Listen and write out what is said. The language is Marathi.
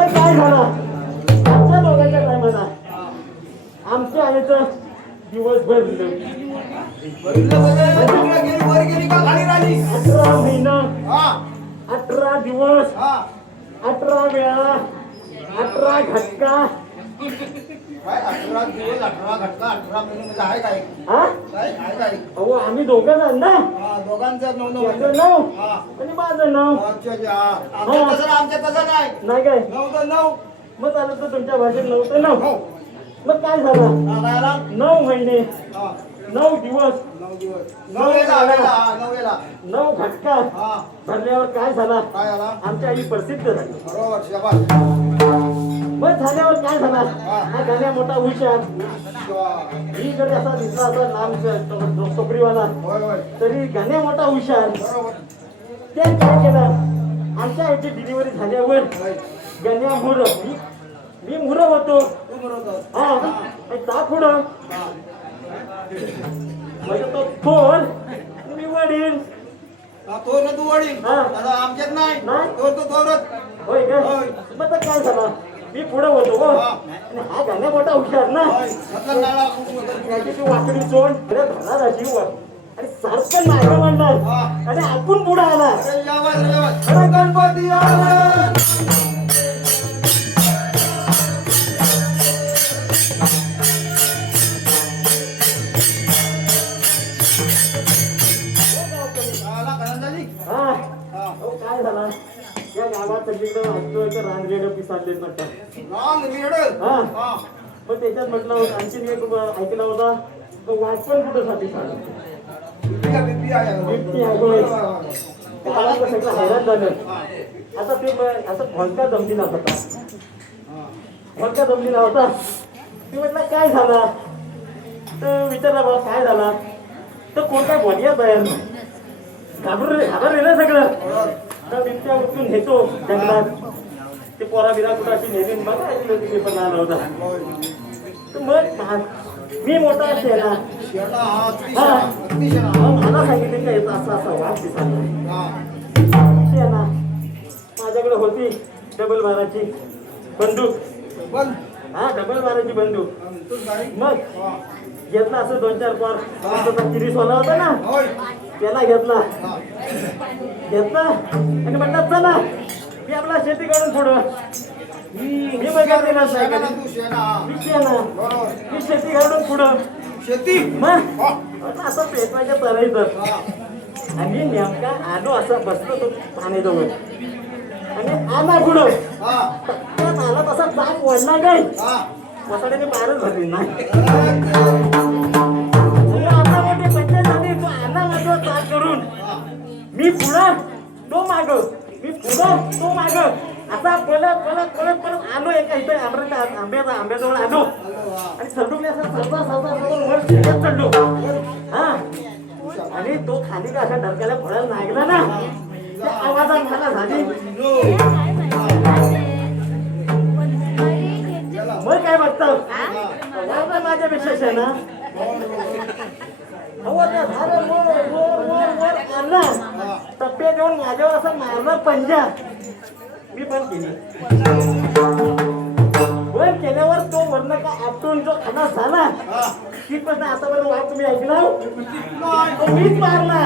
तर काय झालं आमच्या दोघांच्या टायमाला आमच्या आईचं दिवसभर दिलं 18 महिना 18 दिवस 18 वेळा 18 घटका काय 18 दिवस 18 घटका 18 महिने म्हणजे आहे काय हा काय आहे काय अहो आम्ही दोघं जण ना दोघांचं 9 त्याचं नाव आणि माझं नाव अच्छा अच्छा आमच्या तसं नाही नाही काय 9 तर 9 मग चालत तर तुमच्या भाषेत नव्हतं ना मग काय झालं 9 महिने 9 दिवस 9 दिवस 9 वेळा 9 घटका भरल्यावर काय झाला काय आला आमची आई प्रसिद्ध झाली बरोबर शाबास मग झाल्यावर काय झाला हा गाण्या मोठा हुशार ही जरी असा दिसला असा नाम चोकरीवाला होय होय तरी गाण्या मोठा हुशार बरोबर ते काय केलं आमच्या आईची डिलिव्हरी झाल्यावर गाण्या मुर मी मुर होतो हा ता पुढं म्हणजे तो थोर मी वडील तो ना तू वडील आमच्यात नाही तो थोरच होय का मग काय झालं मी पुढे होतो हो आणि हा गाण्या मोठा हुशार ना त्याची ती वाकडी चोंड धरणार अशी वर आणि सारखं मागे म्हणणार आणि आपण पुढे आला गणपती काय झाला या गावात सगळीकडे वाचतोय तर रानरेड पिसाडले म्हणतात हा पण त्याच्यात म्हटलं आणखीन एक ऐकला होता तो वाचपण कुठं साठी सगळं हैराण झालं आता ते असं भलका जमलेला होता भलका जमलेला होता ते म्हटलं काय झाला तर विचारला बाबा काय झाला तर कोणता बोलिया तयार नाही घाबरले ना सगळं तर बिबट्या उचलून घेतो जंगलात ते पोरा बिरा कुठं अशी नेहमी बघा ऐकलं होती मी पण आला होता तर मग मी मोठा शेणा मला सांगितलं का याचा असा असा वाघ दिसायला शेणा माझ्याकडे होती डबल बाराची बंदूक हा डबल बाराची बंदूक मग घेतला असं 2-4 पोर 30 वाला होता ना त्याला घेतला आणि म्हणतात चला मी आपला शेती काढून पुढं मी बघितले ना मी शेती काढून पुढं शेती मग असं पेटवायच्या करायचं आणि नेमका आलो असं बसलो तो पाण्याजवळ आणि आला पुढं मला तसा चाक वडला काय वसाड्याने मारच झाली नाही आता मोठी पंचायत झाली तो आला माझं चाक करून मी पुढं तो माग मी पुढं तो माग आता पळत आलो एका इथे आंब्याजवळ आलो आणि सरडून वर शिरत चढलो हा आणि तो खाली का अशा डरक्याला फळायला लागला ना त्या आवाजात मला झाली मग काय बघतो माझ्यापेक्षा शेणा टप्प्या देऊन माझ्यावर असं मारलं पंजा मी पण केली पण केल्यावर तो वर्ण का आपटून जो खाना झाला तिथपासून आतापर्यंत वाट तुम्ही ऐकला मीच मारला